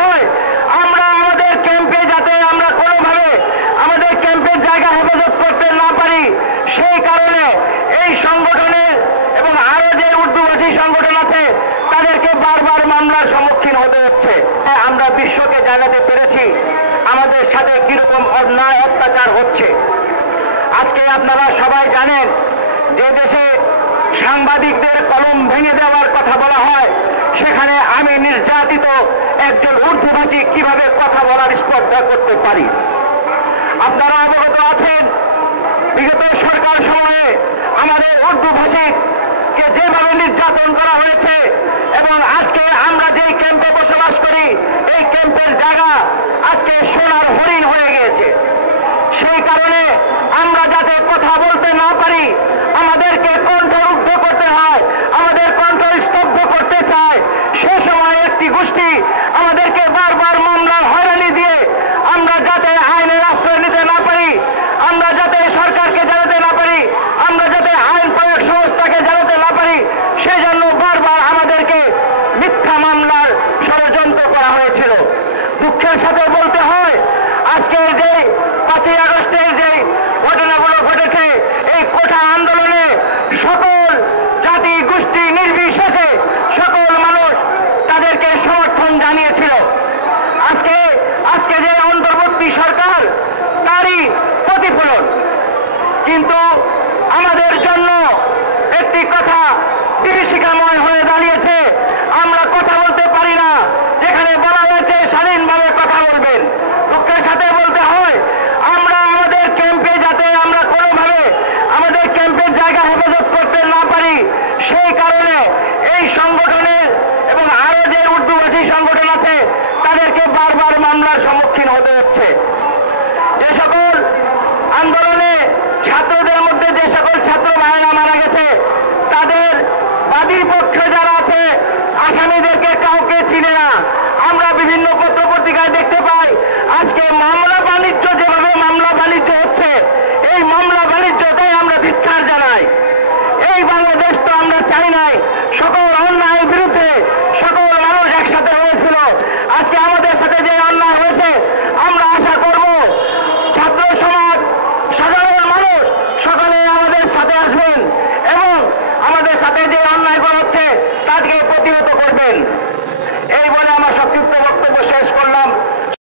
হয় আমরা আমাদের ক্যাম্পে যাতে আমরা কোনোভাবে আমাদের ক্যাম্পের জায়গা হেফাজত করতে না পারি, সেই কারণে এই সংগঠনের এবং আরো যে উর্দুভাষী সংগঠন আছে তাদেরকে বারবার মামলার সম্মুখীন হতে হচ্ছে। আমরা বিশ্বকে জানাতে পেরেছি আমাদের সাথে কিরকম অন্যায় অত্যাচার হচ্ছে। আজকে আপনারা সবাই জানেন যে দেশে সাংবাদিকদের কলম ভেঙে দেওয়ার কথা বলা হয়, সেখানে আমি নির্যাতিত একজন উর্দুভাষী কিভাবে কথা বলার স্পর্ধা করতে পারি। আপনারা অবগত আছেন বিগত সরকার সময়ে আমাদের উর্দুভাষীকে যেভাবে নির্যাতন করা হয়েছে এবং আজকে আমরা যেই ক্যাম্পে বসবাস করি এই ক্যাম্পের জায়গা আজকে সোনার হরিণ হয়ে গিয়েছে। সেই কারণে আমরা যাতে কথা বলতে না পারি, আমাদেরকে কণ্ঠরুদ্ধ করতে হয়, আমাদের কণ্ঠ স্তব্ধ করতে চায়, সে সময় একটি গোষ্ঠী আমাদেরকে বারবার মামলার হয়রানি দিয়ে আমরা যাতে আইনের আশ্রয় নিতে না পারি, আমরা যাতে সরকারকে জানাতে না পারি, আমরা যাতে আইন প্রয়োগ সংস্থাকে জানাতে না পারি, সেজন্য বারবার আমাদেরকে মিথ্যা মামলার ষড়যন্ত্র করা হয়েছিল। দুঃখের সাথে বলতে হয় আজকে যে 5ই আগস্টের যে ঘটনাগুলো ঘটেছে, এই কোঠা আন্দোলনে সকল জাতি গোষ্ঠী নির্বিশেষে সকল মানুষ তাদেরকে সমর্থন জানিয়েছিল। আজকে যে অন্তর্বর্তী সরকার তারই প্রতিফলন। কিন্তু আমাদের জন্য একটি কথা বিভীষিকাময় হয়ে দাঁড়িয়েছে, আমরা কথা বলতে পারি না। যেখানে বলা হয়েছে স্বাধীনভাবে কথা বলবেন, দুঃখের সাথে বলতে হয় আমরা আমাদের ক্যাম্পে যাতে আমরা কোনোভাবে আমাদের ক্যাম্পের জায়গা হেফাজত করতে না পারি, সেই কারণে এই সংগঠনের এবং আরো যে উর্দুভাষী সংগঠন আছে তাদেরকে বারবার মামলার সম্মুখীন হতে হচ্ছে। যে সকল আন্দোলনে ছাত্রদের মধ্যে যে সকল ছাত্র ভাইয়েরা মারা গেছে তাদের বাদী পক্ষে যারা আছে আসামিদেরকে কাউকে চিনে না। আমরা বিভিন্ন পত্র পত্রিকায় দেখতে পাই আজকে মামলা বাণিজ্য যেভাবে মামলা বাণিজ্য হচ্ছে, এই মামলা বাণিজ্যটাই আমরা ধিক্কার জানাই। এই বাংলাদেশ তো আমরা চাই নাই। সকল অন্যায়ের বিরুদ্ধে সকল মানুষ একসাথে হয়েছিল। আজকে আমাদের সাথে যে অন্যায় হয়েছে